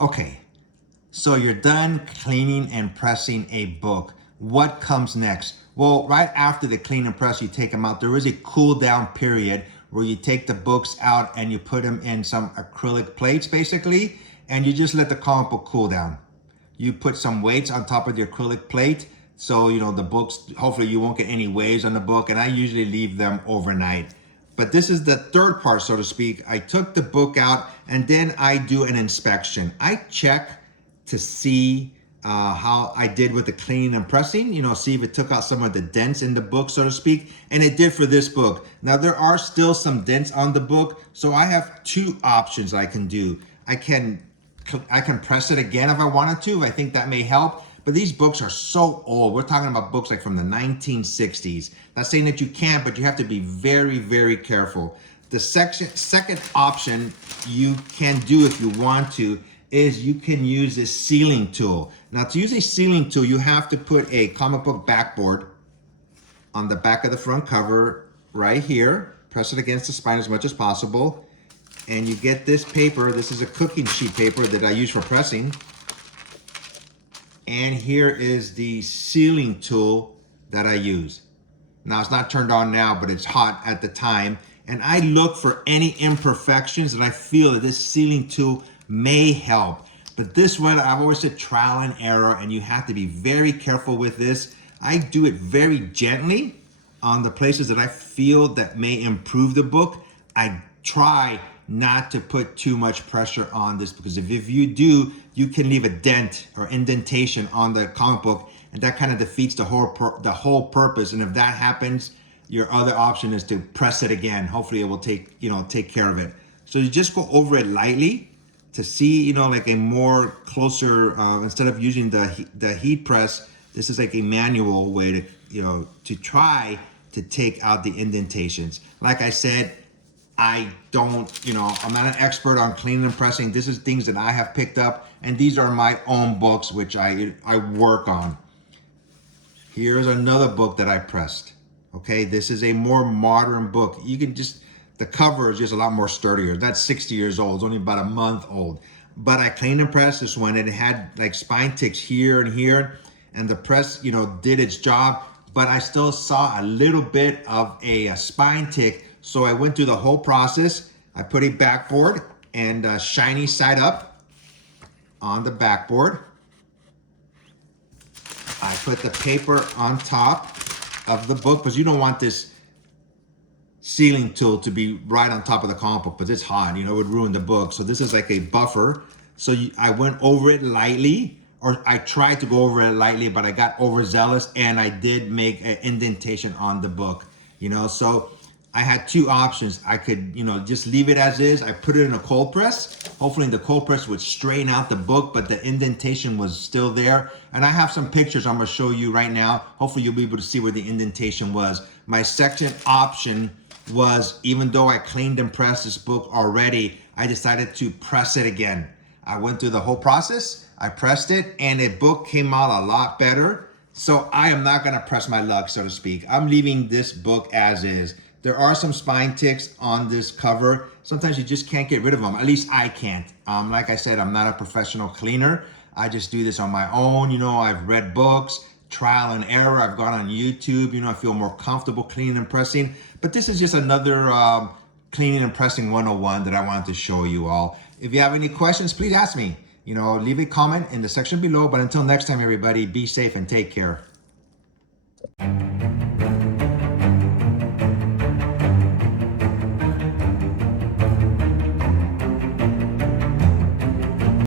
Okay, so you're done cleaning and pressing a book. What comes next? Well, right after the clean and press, you take them out. There is a cool down period where you take the books out and you put them in some acrylic plates basically, and you just let the comic book cool down. You put some weights on top of the acrylic plate, so you know the books, hopefully you won't get any waves on the book, and I usually leave them overnight. But this is the third part, so to speak. I took the book out and then I do an inspection. I check to see how I did with the cleaning and pressing, you know, see if it took out some of the dents in the book, so to speak. And it did for this book. Now there are still some dents on the book, so I have two options I can do. I can press it again if I wanted to. I think that may help. But these books are so old. We're talking about books like from the 1960s. Not saying that you can't, but you have to be very, very careful. The second option you can do if you want to is you can use this sealing tool. Now to use a sealing tool, you have to put a comic book backboard on the back of the front cover right here. Press it against the spine as much as possible. And you get this paper. This is a cooking sheet paper that I use for pressing. And here is the sealing tool that I use. Now it's not turned on now, but it's hot at the time. And I look for any imperfections that I feel that this sealing tool may help. But this one, I've always said trial and error, and you have to be very careful with this. I do it very gently on the places that I feel that may improve the book. I try not to put too much pressure on this, because if you do, you can leave a dent or indentation on the comic book, and that kind of defeats the whole purpose. And if that happens, your other option is to press it again. Hopefully it will take care of it. So you just go over it lightly to see, like a more closer, instead of using the heat press, this is like a manual way to try to take out the indentations. Like I said, I'm not an expert on cleaning and pressing. This is things that I have picked up, and these are my own books, which I work on. Here's another book that I pressed. Okay, this is a more modern book. The cover is just a lot more sturdier. That's 60 years old. It's only about a month old. But I cleaned and pressed this one. It had like spine ticks here and here, and the press, did its job. But I still saw a little bit of a spine tick. So I went through the whole process. I put a backboard and shiny side up on the backboard. I put the paper on top of the book, because you don't want this sealing tool to be right on top of the comic book, because it's hot, it would ruin the book. So this is like a buffer. So I went over it lightly, or I tried to go over it lightly, but I got overzealous and I did make an indentation on the book, so I had two options. I could, just leave it as is. I put it in a cold press. Hopefully the cold press would straighten out the book, but the indentation was still there. And I have some pictures I'm gonna show you right now. Hopefully you'll be able to see where the indentation was. My second option was, even though I cleaned and pressed this book already, I decided to press it again. I went through the whole process. I pressed it, and the book came out a lot better. So I am not gonna press my luck, so to speak. I'm leaving this book as is. There are some spine ticks on this cover. Sometimes you just can't get rid of them. At least I can't. Like I said, I'm not a professional cleaner. I just do this on my own. I've read books, trial and error. I've gone on YouTube. I feel more comfortable cleaning and pressing. But this is just another cleaning and pressing 101 that I wanted to show you all. If you have any questions, please ask me. Leave a comment in the section below. But until next time, everybody, be safe and take care.